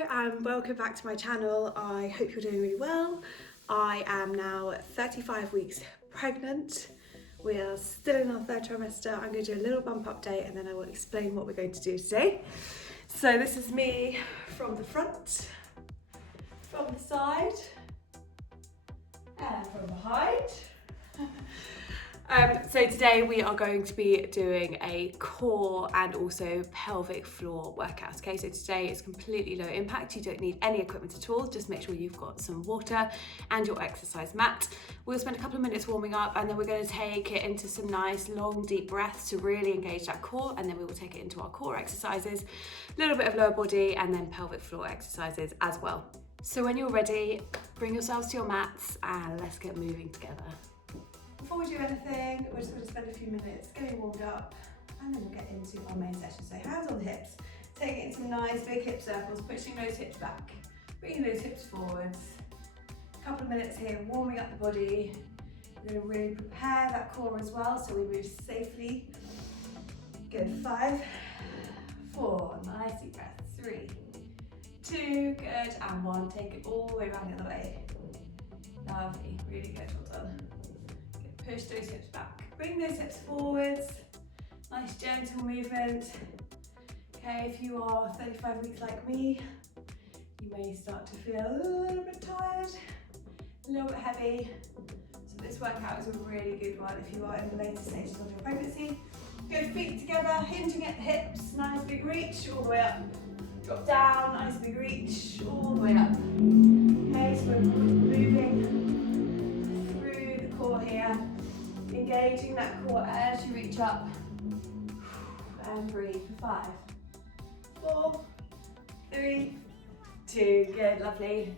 Hello and welcome back to my channel. I hope you're doing really well. I am now 35 weeks pregnant. We are still in our third trimester. I'm going to do a little bump update and then I will explain what we're going to do today. So this is me from the front, from the side and from behind. So today we are going to be doing a core and also pelvic floor workout. Okay, so today is completely low impact. You don't need any equipment at all. Just make sure you've got some water and your exercise mat. We'll spend a couple of minutes warming up and then we're going to take it into some nice long deep breaths to really engage that core, and then we will take it into our core exercises, a little bit of lower body and then pelvic floor exercises as well. So when you're ready, bring yourselves to your mats and let's get moving together. Before we do anything, we're just going to spend a few minutes getting warmed up and then we'll get into our main session. So hands on the hips, taking it into nice big hip circles, pushing those hips back, bringing those hips forwards. A couple of minutes here, warming up the body. We're going to really prepare that core as well so we move safely. Good, 5, 4, nice deep breath, 3, 2, good, and 1. Take it all the way around the other way. Lovely, really good, well done. Push those hips back, bring those hips forwards, nice gentle movement. Okay, if you are 35 weeks like me, you may start to feel a little bit tired, a little bit heavy. So this workout is a really good one if you are in the later stages of your pregnancy. Good, feet together, hinging at the hips, nice big reach, all the way up. Drop down, nice big reach, all the way up. Okay, so we're moving through the core here. Engaging that core as you reach up and breathe for 5, 4, 3, 2, good, lovely,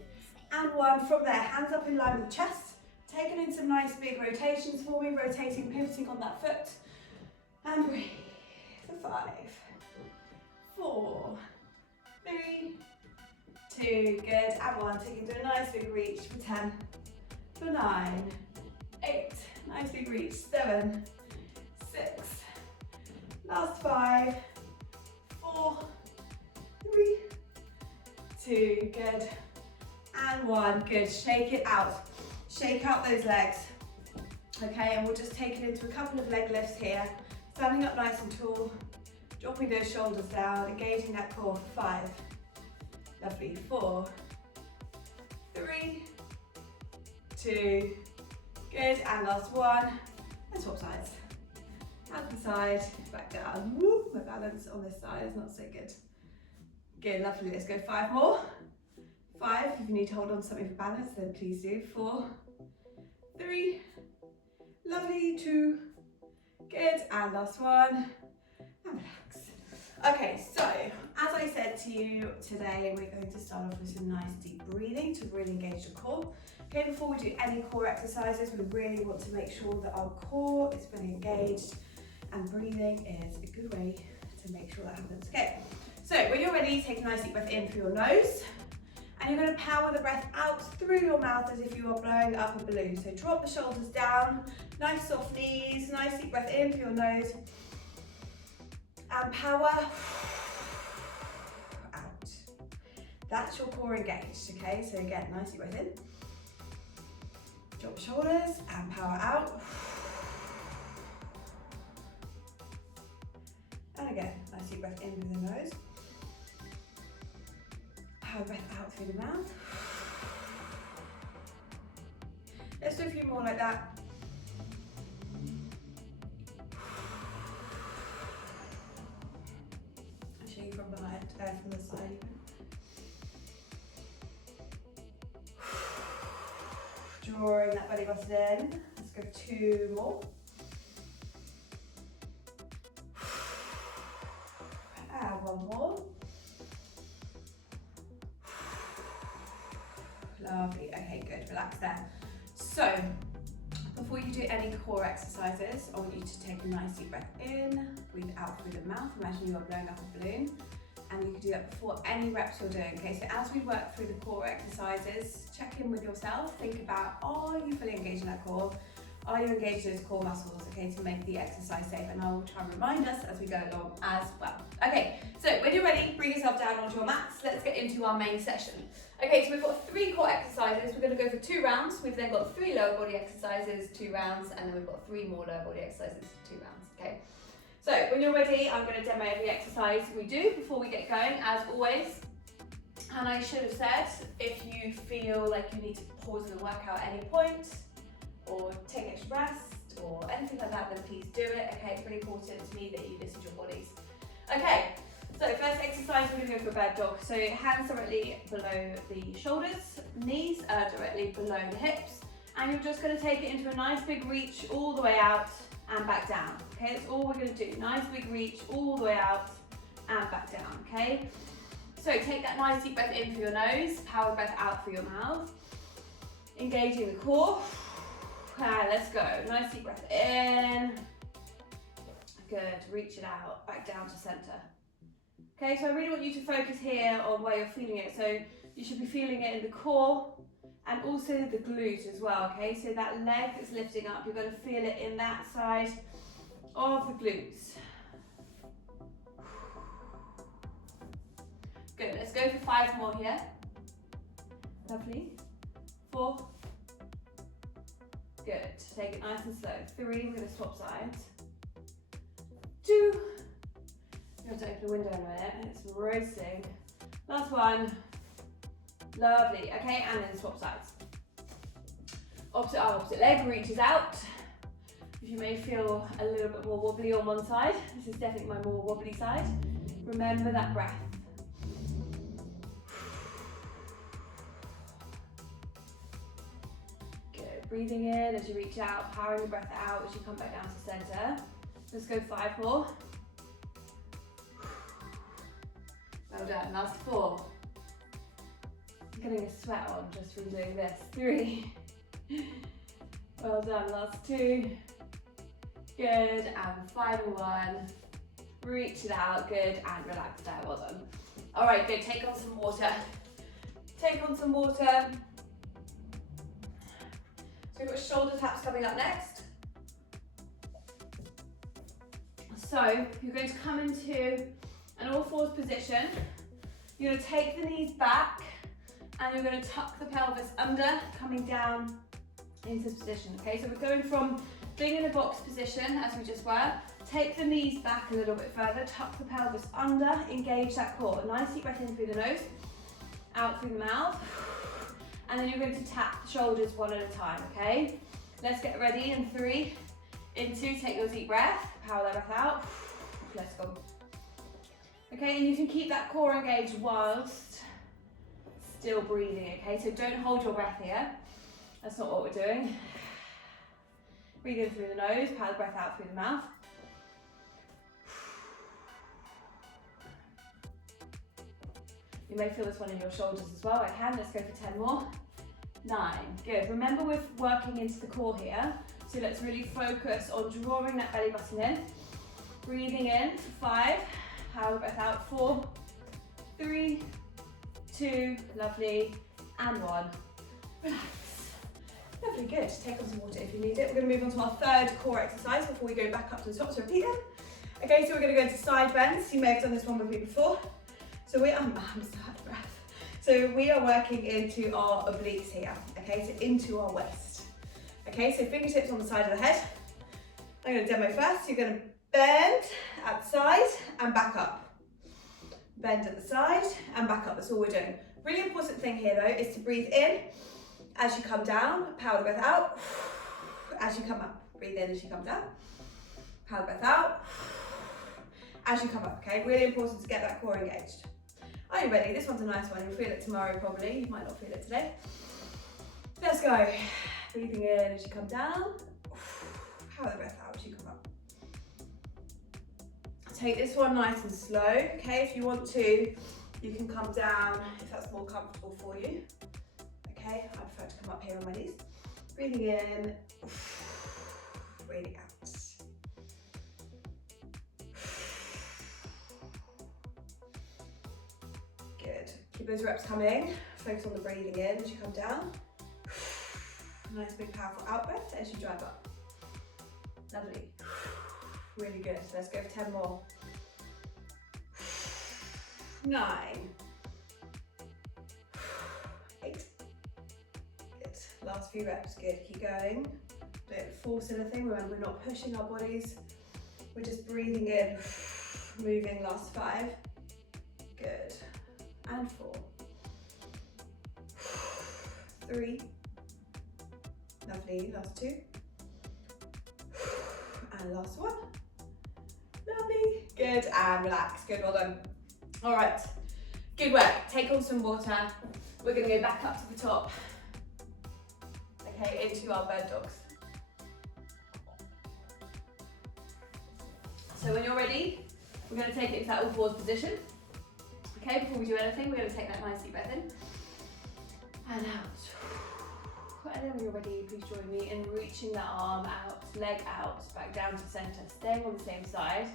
and 1. From there, hands up in line with the chest, taking in some nice big rotations for me, rotating, pivoting on that foot, and breathe for 5, 4, 3, 2, good, and 1, taking to a nice big reach for 10, for 9, 8, nice big reach, 7, 6, last 5, 4, 3, 2, good, and 1, good. Shake it out, shake out those legs. Okay, and we'll just take it into a couple of leg lifts here, standing up nice and tall, dropping those shoulders down, engaging that core for 5, lovely, 4, 3, 2, good, and last 1, and swap sides. Hand to the side, back down. Woo, my balance on this side is not so good. Good, lovely, let's go 5 more. 5, if you need to hold on to something for balance, then please do. 4, 3, lovely, 2, good, and last 1, and relax. Okay, so, as I said to you today, we're going to start off with some nice deep breathing to really engage the core. Okay, before we do any core exercises, we really want to make sure that our core is fully engaged, and breathing is a good way to make sure that happens. Okay, so when you're ready, take a nice deep breath in through your nose, and you're going to power the breath out through your mouth as if you are blowing up a balloon. So drop the shoulders down, nice soft knees, nice deep breath in through your nose, and power out. That's your core engaged, okay? So again, nice deep breath in. Drop shoulders and power out. And again, nice deep breath in through the nose. Power breath out through the mouth. Let's do a few more like that. I'll show you from behind, from the side. Drawing that belly button in. Let's go 2 more. And 1 more. Lovely. Okay, good. Relax there. So, before you do any core exercises, I want you to take a nice deep breath in, breathe out through the mouth. Imagine you are blowing up a balloon. And you can do that before any reps you're doing. Okay, so as we work through the core exercises, check in with yourself. Think about, are you fully engaged in that core? Are you engaged those core muscles, okay, to make the exercise safe? And I will try and remind us as we go along as well. Okay, so when you're ready, bring yourself down onto your mats. Let's get into our main session. Okay, so we've got 3 core exercises. We're going to go for 2 rounds. We've then got 3 lower body exercises, 2 rounds, and then we've got 3 more lower body exercises, 2 rounds, okay? So when you're ready, I'm going to demo every exercise we do before we get going, as always. And I should have said, if you feel like you need to pause in the workout at any point, or take extra rest, or anything like that, then please do it, okay? It's really important to me that you listen to your bodies. Okay, so first exercise, we're going to go for a bird dog. So hands directly below the shoulders, knees are directly below the hips, and you're just going to take it into a nice big reach all the way out and back down, okay? That's all we're going to do. Nice big reach all the way out and back down, okay? So take that nice deep breath in through your nose, power breath out through your mouth, engaging the core. Let's go. Nice deep breath in. Good. Reach it out. Back down to center. Okay, so I really want you to focus here on where you're feeling it. So you should be feeling it in the core and also the glute as well. Okay, so that leg that's lifting up, you're going to feel it in that side of the glutes. Good. Let's go for 5 more here. Lovely. 4. Good. Take it nice and slow. 3, we're going to swap sides. 2. You have to open the window in a minute. It's roasting. Last 1. Lovely. Okay, and then swap sides. Opposite arm, opposite leg reaches out. If you may feel a little bit more wobbly on one side, this is definitely my more wobbly side. Remember that breath. Breathing in as you reach out, powering the breath out as you come back down to center. Let's go 5 more. Well done, last 4. I'm getting a sweat on just from doing this. 3. Well done, last 2. Good, and final 1. Reach it out, good, and relax there, well done. All right, good, take on some water. Take on some water. So we've got shoulder taps coming up next. So you're going to come into an all 4s position. You're going to take the knees back and you're going to tuck the pelvis under, coming down into this position. Okay, so we're going from being in a box position as we just were. Take the knees back a little bit further, tuck the pelvis under, engage that core. A nice deep breath in through the nose, out through the mouth. And then you're going to tap the shoulders one at a time, okay? Let's get ready in 3, in 2, take your deep breath, power that breath out, let's go. Okay, and you can keep that core engaged whilst still breathing, okay? So don't hold your breath here, that's not what we're doing. Breathe in through the nose, power the breath out through the mouth. You may feel this one in your shoulders as well. I can. Let's go for 10 more. 9. Good. Remember, we're working into the core here. So let's really focus on drawing that belly button in. Breathing in for 5. Power the breath out. 4, 3, 2. Lovely. And 1. Relax. Lovely. Good. Take on some water if you need it. We're going to move on to our 3rd core exercise before we go back up to the top. So repeat them. Okay, so we're going to go into side bends. You may have done this one with me before. So I'm so out of breath. So we are working into our obliques here, okay, so into our waist. Okay, so fingertips on the side of the head. I'm going to demo first. You're going to bend at the side and back up. Bend at the side and back up, that's all we're doing. Really important thing here though is to breathe in as you come down, power the breath out as you come up. Breathe in as you come down, power the breath out as you come up, okay? Really important to get that core engaged. Are you ready? This one's a nice one. You'll feel it tomorrow probably. You might not feel it today. Let's go. Breathing in as you come down. Power the breath out as you come up. Take this one nice and slow. Okay, if you want to, you can come down if that's more comfortable for you. Okay, I prefer to come up here on my knees. Breathing in. Breathing out. Good. Keep those reps coming. Focus on the breathing in as you come down. Nice big powerful out breath as you drive up. Lovely. Really good. Let's go for 10 more. 9. 8. Good. Last few reps. Good. Keep going. Don't force anything. Remember, we're not pushing our bodies. We're just breathing in, moving. Last 5. Good. And 4. 3. Lovely. Last 2. And last 1. Lovely. Good. And relax. Good. Well done. All right. Good work. Take on some water. We're going to go back up to the top. Okay, into our bird dogs. So when you're ready, we're going to take it into that all fours position. Okay, before we do anything, we're going to take that nice deep breath in and out. And then when you're ready, please join me in reaching the arm out, leg out, back down to center, staying on the same side.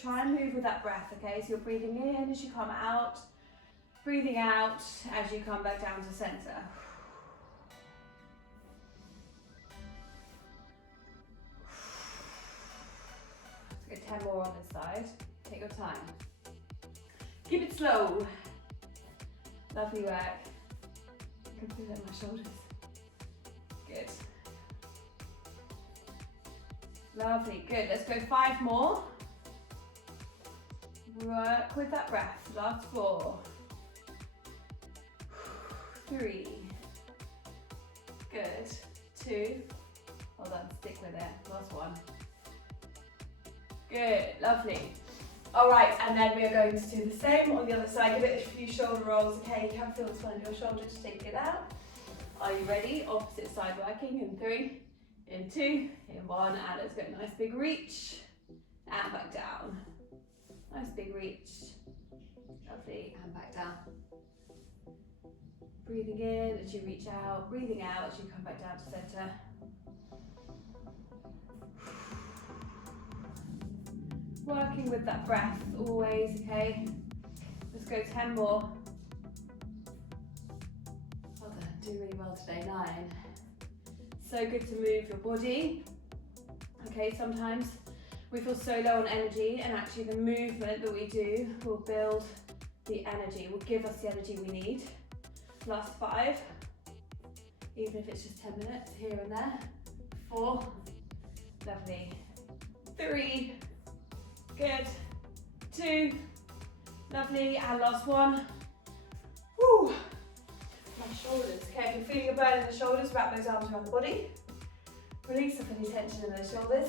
Try and move with that breath, okay? So you're breathing in as you come out, breathing out as you come back down to center. Let's go 10 more on this side. Take your time. Keep it slow. Lovely work. I can feel it in my shoulders. Good. Lovely, good. Let's go 5 more. Work with that breath. Last 4. 3. Good. 2. Well done. Stick with it. Last 1. Good. Lovely. All right, and then we are going to do the same on the other side. Give it a few shoulder rolls. Okay, you can feel the swell in your shoulders. Take it out. Are you ready? Opposite side working in 3, in 2, in 1, and let's go. Nice big reach and back down. Nice big reach. Lovely, and back down. Breathing in as you reach out, breathing out as you come back down to center. Working with that breath always, okay? Let's go 10 more. Well done, doing really well today, 9. So good to move your body. Okay, sometimes we feel so low on energy, and actually the movement that we do will build the energy, will give us the energy we need. Last 5, even if it's just 10 minutes here and there. 4, lovely. 3, good. 2, lovely, and last 1. Woo! My shoulders. Okay, if you're feeling a burn in the shoulders, wrap those arms around the body. Release up any tension in those shoulders.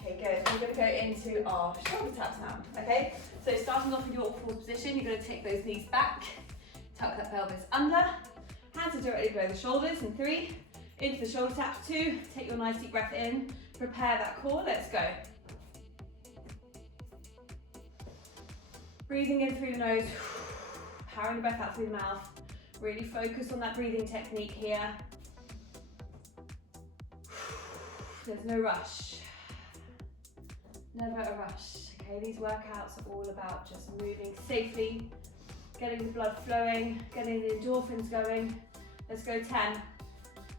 Okay, good. We're going to go into our shoulder taps now, okay? So starting off in your all-fours position, you're going to take those knees back, tuck that pelvis under, hands are directly below the shoulders in 3, into the shoulder taps, 2, take your nice deep breath in, prepare that core, let's go. Breathing in through the nose, powering the breath out through the mouth, really focus on that breathing technique here. There's no rush. Never a rush, okay? These workouts are all about just moving safely, getting the blood flowing, getting the endorphins going. Let's go 10,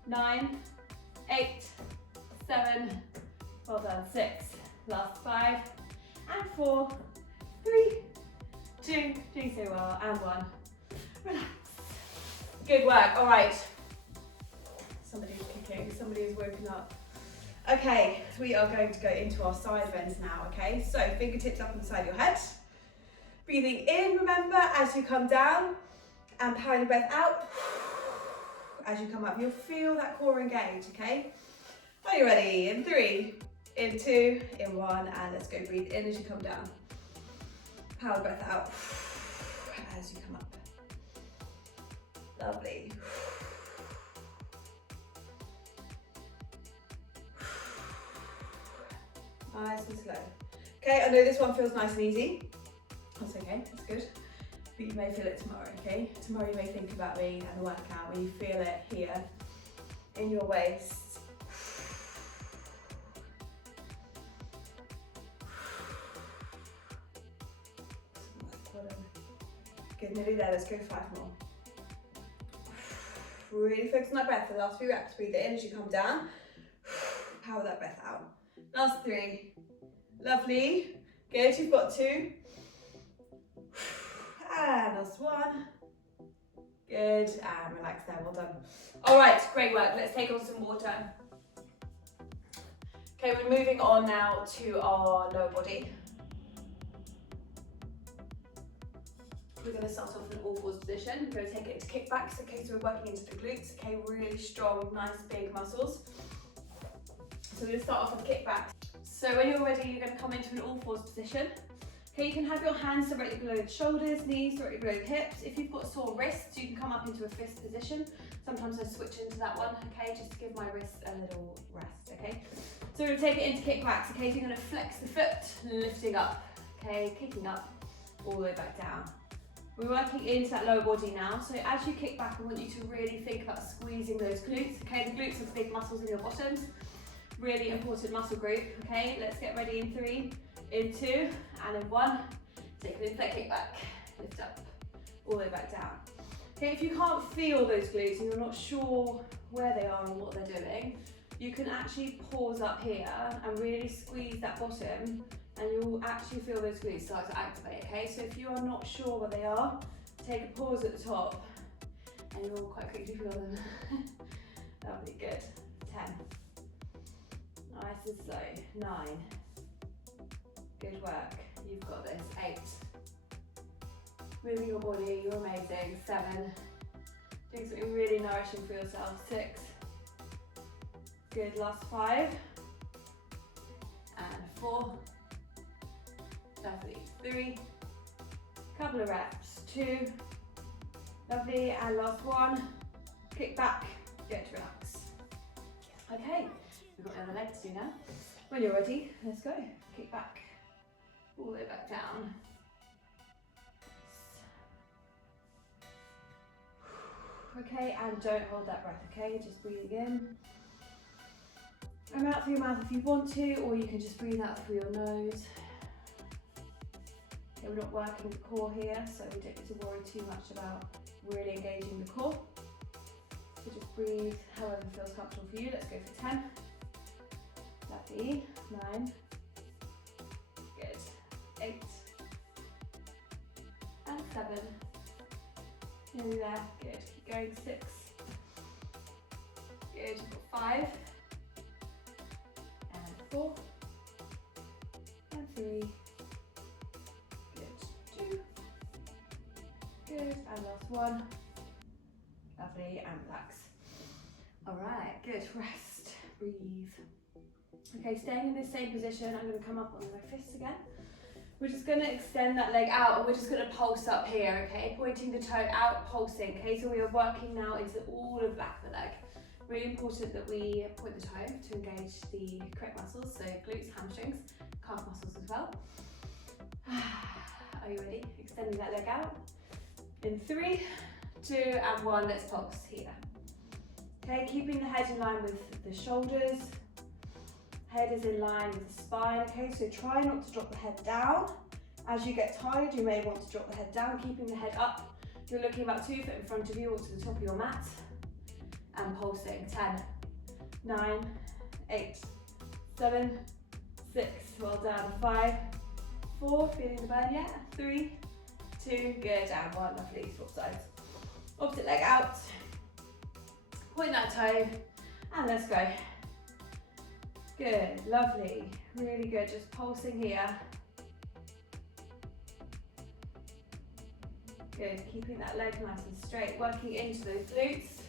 9, 8, 7, well done, 6, last 5, and 4, 3, 2, doing so well, and 1. Relax. Good work, all right. Somebody's kicking, somebody's woken up. Okay, we are going to go into our side bends now, okay? So fingertips up on the side of your head. Breathing in, remember, as you come down, and powering the breath out. As you come up, you'll feel that core engage, okay? Are you ready? In 3, in 2, in 1, and let's go breathe in as you come down. Power the breath out as you come up. Lovely. Nice and slow. Okay, I know this one feels nice and easy. That's okay, that's good. But you may feel it tomorrow, okay? Tomorrow you may think about me and the workout when you feel it here in your waist. Good, nearly there, let's go 5 more. Really focus on that breath. The last few reps, breathe it in as you come down. Power that breath out. Last 3. Lovely. Good, you've got 2. And last 1. Good, and relax there, well done. All right, great work. Let's take on some water. Okay, we're moving on now to our lower body. We're going to start off in an all-fours position. We're going to take it into kickbacks. Okay, so we're working into the glutes. Okay, really strong, nice, big muscles. So we're going to start off with kickbacks. So when you're ready, you're going to come into an all-fours position. Okay, you can have your hands directly below the shoulders, knees directly below the hips. If you've got sore wrists, you can come up into a fist position. Sometimes I switch into that one, okay, just to give my wrists a little rest, okay? So we're going to take it into kickbacks, okay? So you're going to flex the foot, lifting up, okay, kicking up, all the way back down. We're working into that lower body now, so as you kick back, I want you to really think about squeezing those glutes, okay? The glutes are the big muscles in your bottoms, really important muscle group, okay? Let's get ready in 3, in 2, and in 1. Take it in, kick back, lift up, all the way back down. Okay, if you can't feel those glutes and you're not sure where they are and what they're doing, you can actually pause up here and really squeeze that bottom and you'll actually feel those glutes start to activate, okay? So if you are not sure where they are, take a pause at the top and you'll quite quickly feel them. Lovely, good. 10. Nice and slow. 9. Good work. You've got this. 8. Moving your body, you're amazing. 7. Doing something really nourishing for yourself. 6. Good, last 5. And 4. Lovely. 3. Couple of reps. 2. Lovely, and last 1. Kick back, get to relax. Okay, we've got the other leg to do now. When you're ready, let's go. Kick back, all the way back down. Okay, and don't hold that breath, okay? Just breathing in. And out through your mouth if you want to, or you can just breathe out through your nose. Okay, we're not working the core here, so we don't need to worry too much about really engaging the core. So just breathe however feels comfortable for you. Let's go for 10. Lovely. 9. Good. 8. And 7. Nearly there. Good. Keep going. 6. Good. You've got 5. And 4. And 3. Good. 2. Good. And last 1. Lovely. And relax. Alright. Good. Rest. Breathe. Okay, staying in this same position, I'm going to come up on my fists again. We're just going to extend that leg out and we're just going to pulse up here, okay? Pointing the toe out, pulsing, okay? So we are working now into all of the back of the leg. Really important that we point the toe to engage the correct muscles, so glutes, hamstrings, calf muscles as well. Are you ready? Extending that leg out. In 3, 2, and 1, let's pulse here. Okay, keeping the head in line with the shoulders. Head is in line with the spine, okay? So try not to drop the head down. As you get tired, you may want to drop the head down, keeping the head up. You're looking about 2 foot in front of you or to the top of your mat. And pulsing. 10, 9, 8, 7, 6, well done. 5, 4, feeling the burn yet? 3, 2, good, and 1, lovely, swap sides. Opposite leg out. Point that toe, and let's go. Good, lovely, really good, just pulsing here. Good, keeping that leg nice and straight, working into those glutes.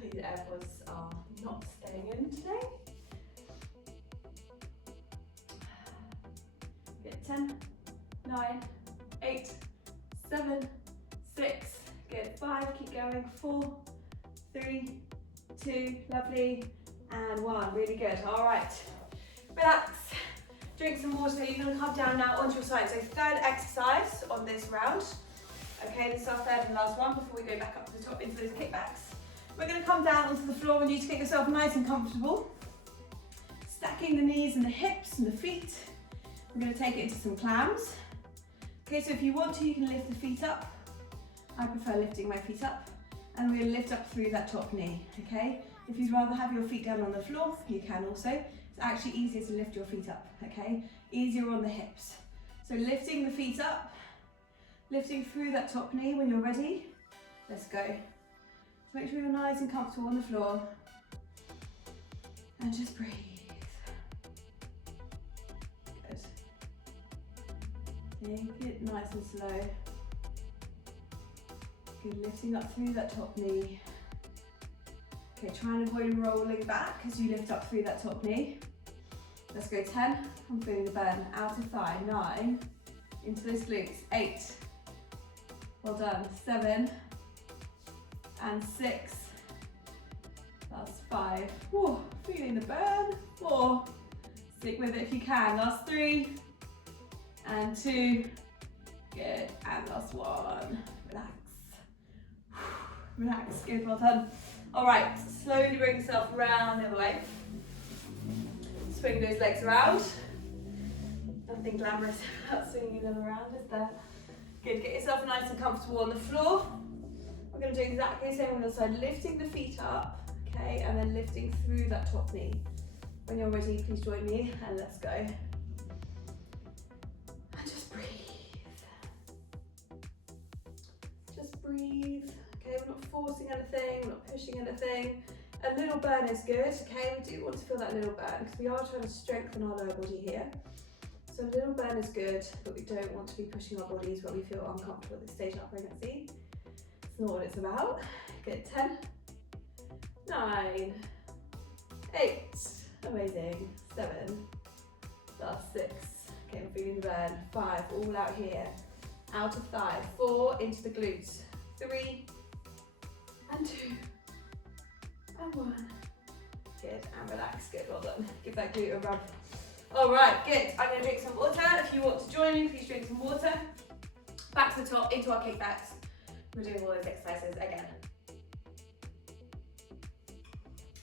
These AirPods are not staying in today. Good, 10, 9, 8, 7, 6, good, 5, keep going, 4, 3, 2, lovely. And 1, really good. All right, relax, drink some water. You're going to come down now onto your side. So 3rd exercise on this round. Okay, this is our 3rd and last one before we go back up to the top into those kickbacks. We're going to come down onto the floor and you to get yourself nice and comfortable. Stacking the knees and the hips and the feet. We're going to take it into some clams. Okay, so if you want to, you can lift the feet up. I prefer lifting my feet up. And we're going to lift up through that top knee, okay? If you'd rather have your feet down on the floor, you can also. It's actually easier to lift your feet up, okay? Easier on the hips. So lifting the feet up, lifting through that top knee when you're ready. Let's go. So make sure you're nice and comfortable on the floor. And just breathe. Good. Take it nice and slow. Good, lifting up through that top knee. Okay, try and avoid rolling back as you lift up through that top knee. Let's go 10. I'm feeling the burn. Outer thigh. 9. Into those glutes. 8. Well done. 7. And 6. That's 5. Whoa, feeling the burn. 4. Stick with it if you can. Last 3. And 2. Good. And last 1. Relax. Relax. Good. Well done. All right. Slowly bring yourself around the other way. Swing those legs around. Nothing glamorous about swinging them around, is there? Good. Get yourself nice and comfortable on the floor. We're going to do exactly the same on the side, lifting the feet up, okay, and then lifting through that top knee. When you're ready, please join me and let's go. And just breathe. Just breathe. Okay, we're not forcing anything, we're not pushing anything. A little burn is good, okay? We do want to feel that little burn because we are trying to strengthen our lower body here. So a little burn is good, but we don't want to be pushing our bodies where we feel uncomfortable at this stage of our pregnancy. It's not what it's about. Good. 10, 9, 8, amazing. 7, last 6. Okay, I'm feeling the burn. 5, all out here. Out of thigh. 4, into the glutes. 3, and 2, and 1. Good, and relax. Good, well done. Give that glute a rub. All right, good. I'm going to drink some water. If you want to join me, please drink some water. Back to the top, into our kickbacks. We're doing all those exercises again.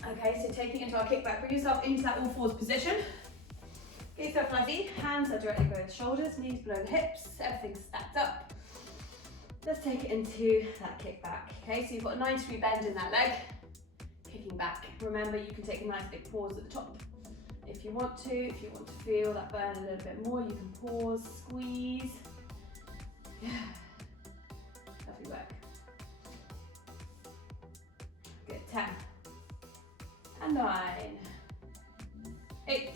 Okay, so taking into our kickback, bring yourself into that all fours position. Get yourself nice, hands are directly below the shoulders, knees below the hips, everything's stacked up. Let's take it into that kickback. Okay, so you've got a 90-degree bend in that leg, kicking back. Remember, you can take a nice big pause at the top. If you want to feel that burn a little bit more, you can pause, squeeze. Yeah. Lovely work. Good. 10 and 9, 8,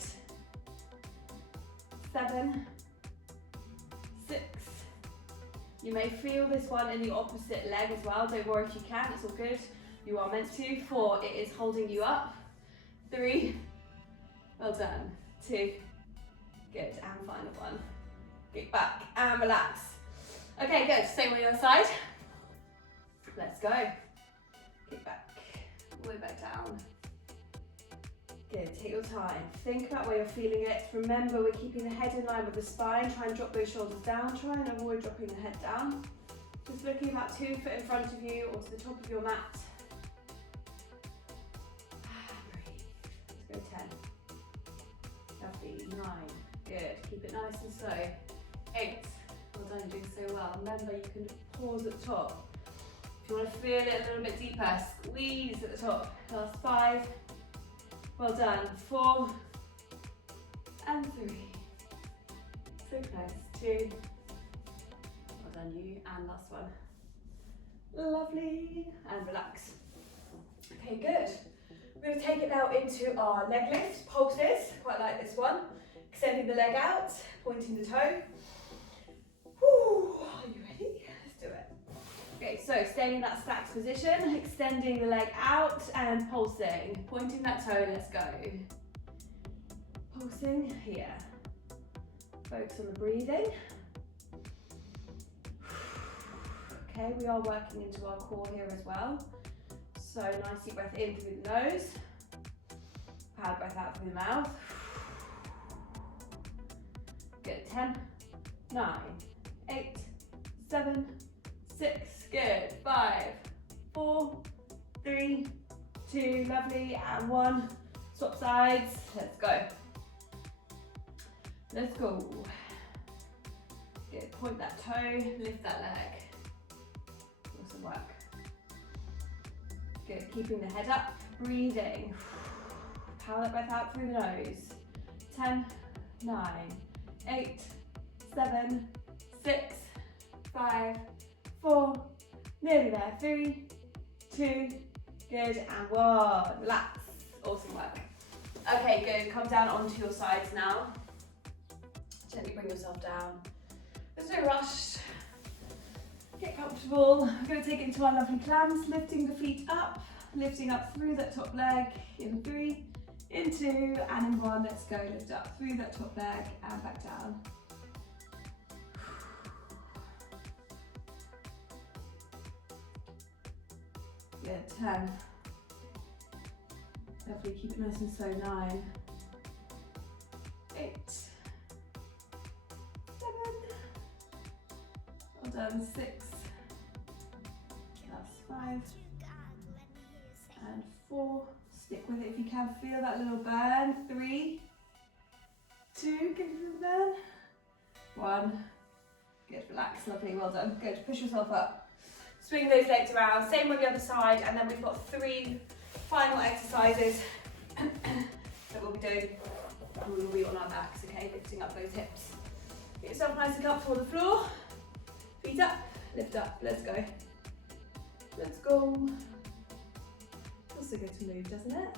7, 6. You may feel this one in the opposite leg as well. Don't worry if you can, it's all good. You are meant to. 4, it is holding you up. 3, well done. 2, good, and final 1. Kick back and relax. Okay, good. Same on the other side. Let's go. Kick back, all the way back down. Good, take your time. Think about where you're feeling it. Remember, we're keeping the head in line with the spine. Try and drop those shoulders down. Try and avoid dropping the head down. Just looking about 2 foot in front of you or to the top of your mat. Breathe. Let's go 10. Lovely. 9. Good. Keep it nice and slow. 8. Well done, you're doing so well. Remember, you can pause at the top. If you want to feel it a little bit deeper, squeeze at the top. Last 5. Well done. 4 and 3. So close. 2. Well done, you. And last one. Lovely. And relax. Okay, good. We're going to take it now into our leg lifts, pulses. Quite like this one. Extending the leg out, pointing the toe. Whew. Are you ready? Let's do it. Okay, so staying in that stacked position, extending the leg out and pulsing. Pointing that toe, let's go. Pulsing here. Focus on the breathing. Okay, we are working into our core here as well. So nice deep breath in through the nose. Power breath out through the mouth. Good. 10, 9, 8, 7, 6. Good. 5, 4, 3, 2. Lovely. And 1. Swap sides. Let's go. Let's go. Good. Point that toe. Lift that leg. Awesome work. Good, keeping the head up, breathing. Power that breath out through the nose. 10, 9, 8, 7, 6, 5, 4, nearly there. 3, 2, good, and 1. Relax. Awesome work. Okay, good. Come down onto your sides now. Gently bring yourself down. There's no rush. Get comfortable. We're going to take it into our lovely plants, lifting the feet up, lifting up through that top leg in 3, in 2, and in 1. Let's go. Lift up through that top leg and back down. Good. 10. Lovely. Keep it nice and slow. 9, 8, 7. Well done. 6. That's 5. And 4. Stick with it if you can. Feel that little burn. 3, 2. Give it a burn. 1. Good. Relax. Lovely. Well done. Good. Push yourself up. Swing those legs around. Same on the other side. And then we've got 3 final exercises that we'll be doing. We will be on our backs, okay? Lifting up those hips. Get yourself nice and comfortable on the floor. Feet up, lift up. Let's go. Let's go. Feels so good to move, doesn't it?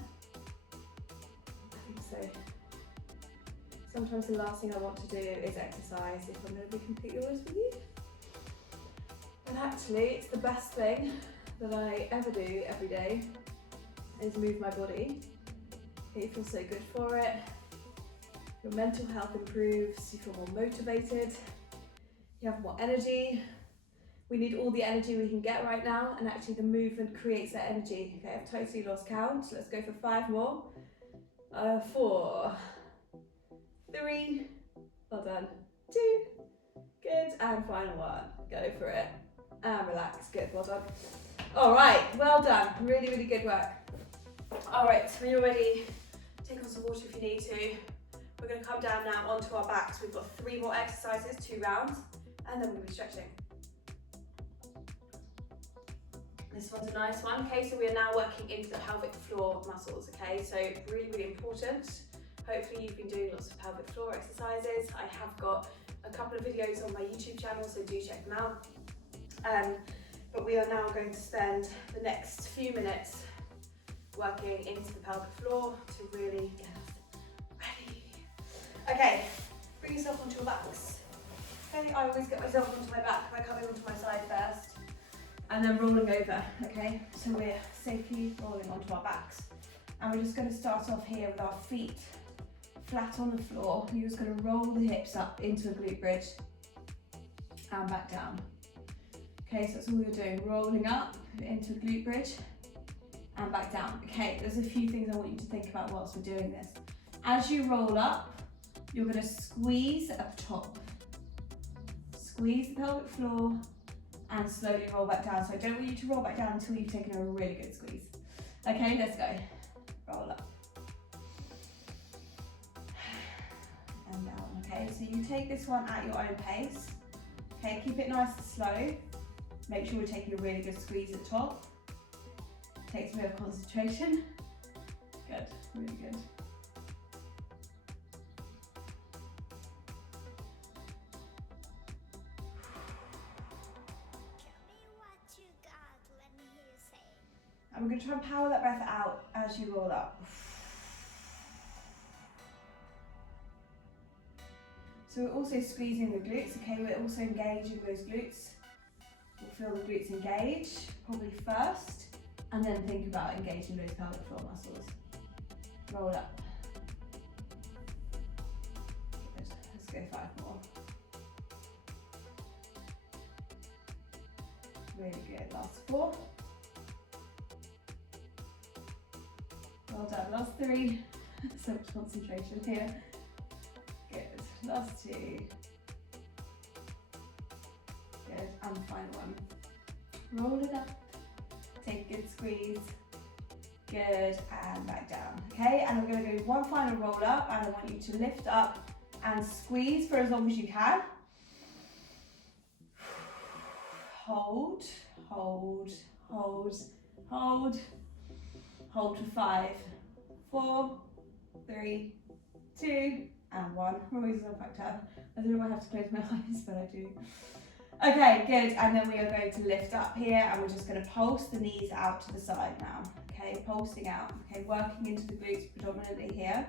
I think so. Sometimes the last thing I want to do is exercise if I'm going to be completely honest with you. And actually, it's the best thing that I ever do every day is move my body. You feel so good for it. Your mental health improves, you feel more motivated, you have more energy. We need all the energy we can get right now, and actually the movement creates that energy. Okay, I've totally lost count. Let's go for 5 more. 4, 3, well done, 2, good, and final 1. Go for it, and relax, good, well done. All right, well done, really, really good work. All right, when you're ready, take on some water if you need to. We're going to come down now onto our backs. We've got 3 more exercises, 2 rounds, and then we'll be stretching. This one's a nice one. Okay, so we are now working into the pelvic floor muscles. Okay, so really, really important. Hopefully you've been doing lots of pelvic floor exercises. I have got a couple of videos on my YouTube channel, so do check them out. But we are now going to spend the next few minutes working into the pelvic floor to really get us ready. Okay, bring yourself onto your backs. Okay, I always get myself onto my back by coming onto my side first and then rolling over, okay? So we're safely rolling onto our backs. And we're just gonna start off here with our feet flat on the floor. You're just gonna roll the hips up into a glute bridge and back down. Okay, so that's all you're doing, rolling up into a glute bridge and back down. Okay, there's a few things I want you to think about whilst we're doing this. As you roll up, you're going to squeeze at the top. Squeeze the pelvic floor and slowly roll back down. So I don't want you to roll back down until you've taken a really good squeeze. Okay, let's go. Roll up. And down, okay? So you take this one at your own pace. Okay, keep it nice and slow. Make sure we're taking a really good squeeze at the top. Takes a bit of concentration. Good, really good. And we're going to try and power that breath out as you roll up. So we're also squeezing the glutes, okay? We're also engaging those glutes. We'll feel the glutes engage, probably first, and then think about engaging those pelvic floor muscles. Roll up. Good. Let's go 5 more. Really good. Last 4. Well done. Last 3. So much concentration here. Good. Last 2. Good. And the final 1. Roll it up. Take a good squeeze. Good. And back down. Okay. And we're going to do one final roll up, and I want you to lift up and squeeze for as long as you can. Hold, hold, hold, hold, hold for 5, 4, 3, 2, and 1. Roll yourself back down. I don't know if I have to close my eyes, but I do. Okay, good. And then we are going to lift up here, and we're just going to pulse the knees out to the side now. Okay, pulsing out. Okay, working into the glutes predominantly here.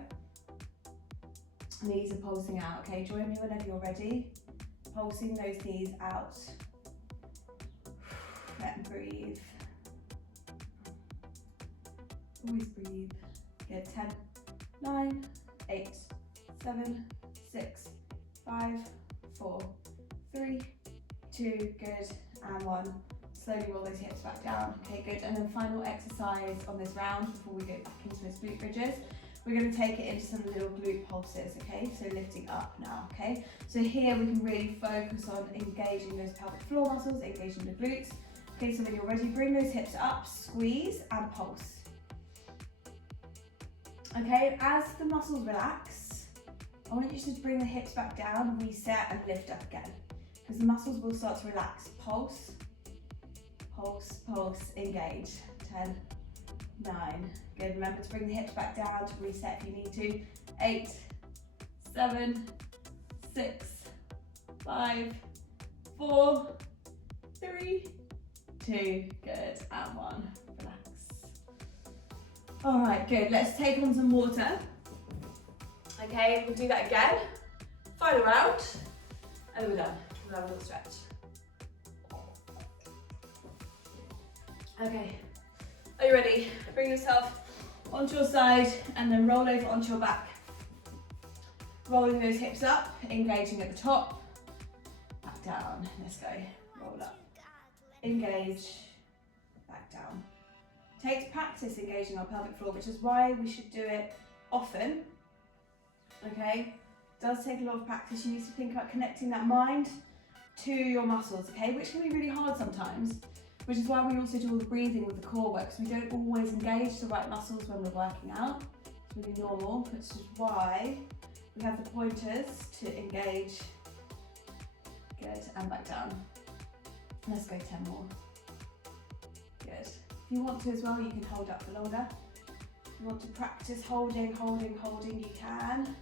Knees are pulsing out. Okay, join me whenever you're ready. Pulsing those knees out. And breathe. Always breathe. Good. 10, 9, 8, 7, 6, 5, 4, 3, 2, good, and 1. Slowly roll those hips back down. Okay, good. And then final exercise on this round before we go back into those glute bridges. We're going to take it into some little glute pulses, okay? So lifting up now, okay? So here we can really focus on engaging those pelvic floor muscles, engaging the glutes. Okay, so when you're ready, bring those hips up, squeeze and pulse. Okay, as the muscles relax, I want you to bring the hips back down, reset and lift up again. Because the muscles will start to relax. Pulse, pulse, pulse, engage. 10, 9, good. Remember to bring the hips back down to reset if you need to. 8, 7, 6, 5, 4, 3, 2, good, and 1. Relax. All right, good. Let's take on some water. Okay, we'll do that again. Final round, and then we're done. We'll have a little stretch. Okay, are you ready? Bring yourself onto your side and then roll over onto your back. Rolling those hips up, engaging at the top, back down. Let's go. Roll up, engage, back down. Takes practice engaging our pelvic floor, which is why we should do it often. Okay, it does take a lot of practice. You need to think about connecting that mind to your muscles, okay, which can be really hard sometimes, which is why we also do all the breathing with the core work, because we don't always engage the right muscles when we're working out. It's really normal, which is why we have the pointers to engage. Good, and back down. Let's go 10 more. Good. If you want to as well, you can hold up for longer. If you want to practice holding, holding, holding, you can.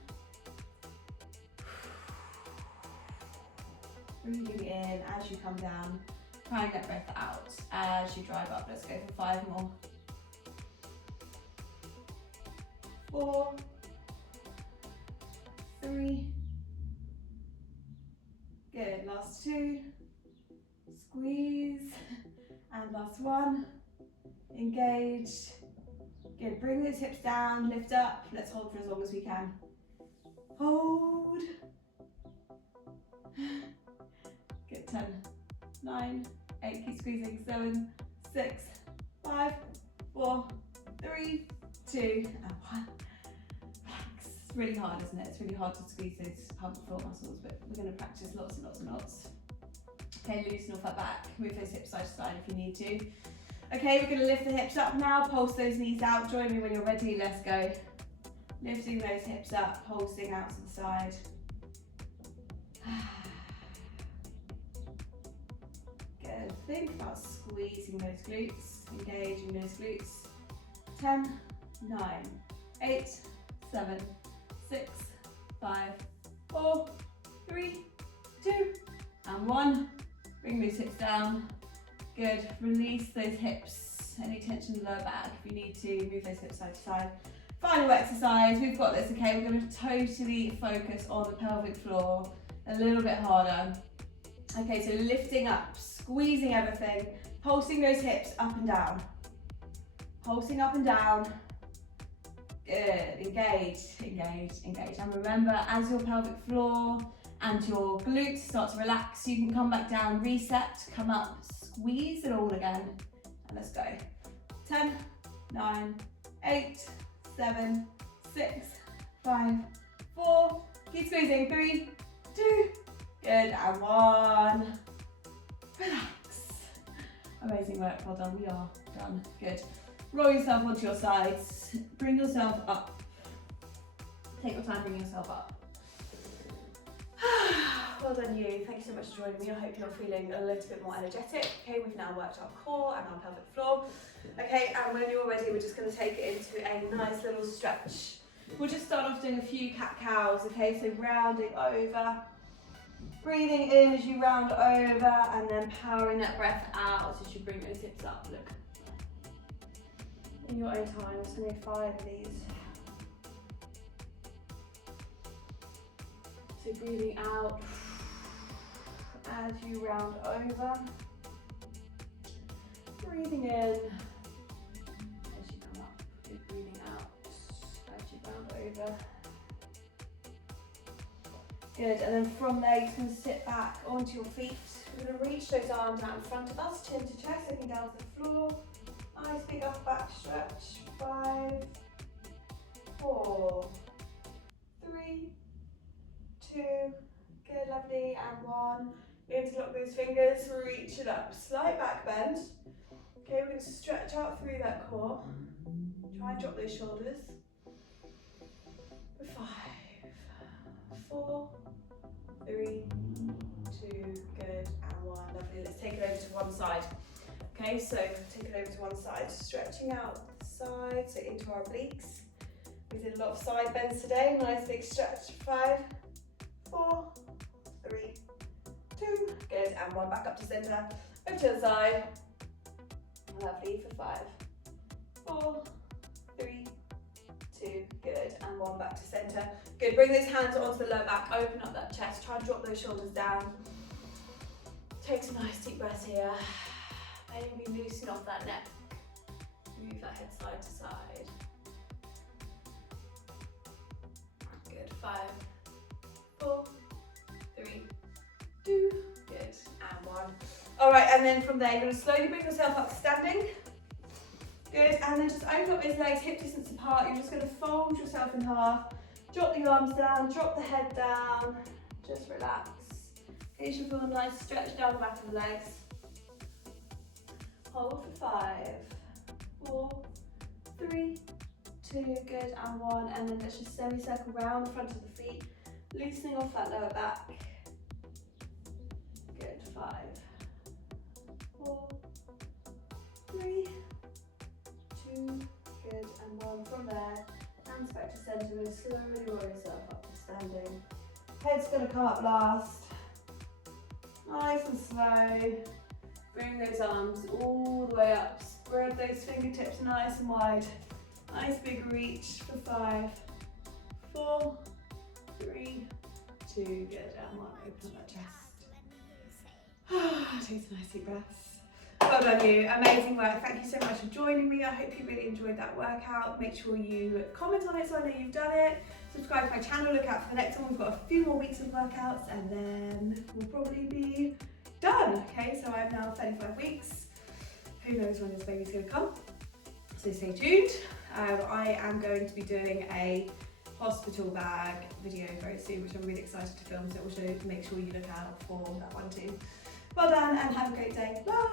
Breathing in as you come down, crying that breath out as you drive up. Let's go for 5 more. 4, 3, good, last 2, squeeze, and last 1, engage, good, bring those hips down, lift up, let's hold for as long as we can. Hold. Good, 10, 9, 8, keep squeezing, 7, 6, 5, 4, 3, 2, and 1. Relax. It's really hard, isn't it? It's really hard to squeeze those pelvic floor muscles, but we're going to practice lots and lots and lots. Okay, loosen off that back, move those hips side to side if you need to. Okay, we're going to lift the hips up now, pulse those knees out, join me when you're ready, let's go. Lifting those hips up, pulsing out to the side. Good. Think about squeezing those glutes, engaging those glutes. 10, 9, 8, 7, 6, 5, 4, 3, 2, and 1. Bring those hips down. Good. Release those hips. Any tension in the lower back. If you need to, move those hips side to side. Final exercise. We've got this, okay? We're going to totally focus on the pelvic floor a little bit harder. Okay, so lifting up, squeezing everything, pulsing those hips up and down. Pulsing up and down. Good. Engage, engage, engage. And remember, as your pelvic floor and your glutes start to relax, you can come back down, reset, come up, squeeze it all again. And let's go. 10, 9, 8, 7, 6, 5, 4. Keep squeezing. 3, 2. Good. And 1. Relax. Amazing work. Well done. We are done. Good. Roll yourself onto your sides. Bring yourself up. Take your time, bring yourself up. well done you. Thank you so much for joining me. I hope you're feeling a little bit more energetic. Okay, we've now worked our core and our pelvic floor. Okay, and when you're ready, we're just going to take it into a nice little stretch. We'll just start off doing a few cat-cows, okay, so rounding over, breathing in as you round over, and then powering that breath out as you bring those hips up. Look, in your own time, I'm just going to do 5 of these. So breathing out as you round over, breathing in as you come up, good, breathing out as you round over. Good, and then from there you can sit back onto your feet. We're going to reach those arms out in front of us, chin to chest, looking down to the floor. Nice big up back stretch. 5, 4, 3, 2, good, lovely, and 1. Interlock those fingers, reach it up, slight back bend. Okay, we're going to stretch out through that core. Try and drop those shoulders. 5, 4, 3, 2, good, and 1, lovely. Let's take it over to one side. Okay, so take it over to one side, stretching out the side, so into our obliques. We did a lot of side bends today, nice big stretch. 5, 4, 3, 2, good, and 1, back up to center, over to the side, lovely, for 5, 4, 3, 2, good, and 1, back to center. Good, bring those hands onto the lower back, open up that chest, try and drop those shoulders down. Take some nice deep breaths here. Maybe loosen off that neck, move that head side to side. Good, 5, 4, 3, 2, good, and 1. All right, and then from there, you're going to slowly bring yourself up standing. Good, and then just open up those legs hip distance apart. You're just going to fold yourself in half, drop the arms down, drop the head down, just relax. Okay, you should feel a nice stretch down the back of the legs. Hold for 5, 4, 3, 2, good, and 1, and then let's just semicircle round the front of the feet, loosening off that lower back. Good, 5, 4, 3, 2, good, and 1. From there, hands back to centre, and slowly roll yourself up to standing. Head's going to come up last, nice and slow. Bring those arms all the way up, spread those fingertips nice and wide. Nice big reach for 5, 4, 3, 2, good, and 1. Open up that chest. Take some nice deep breaths. Well done you, amazing work. Thank you so much for joining me. I hope you really enjoyed that workout. Make sure you comment on it so I know you've done it. Subscribe to my channel, look out for the next one. We've got a few more weeks of workouts and then we'll probably be done. Okay, so I'm now 35 weeks. Who knows when this baby's going to come? So stay tuned. I am going to be doing a hospital bag video very soon, which I'm really excited to film. So also make sure you look out for that one too. Well done and have a great day. Bye.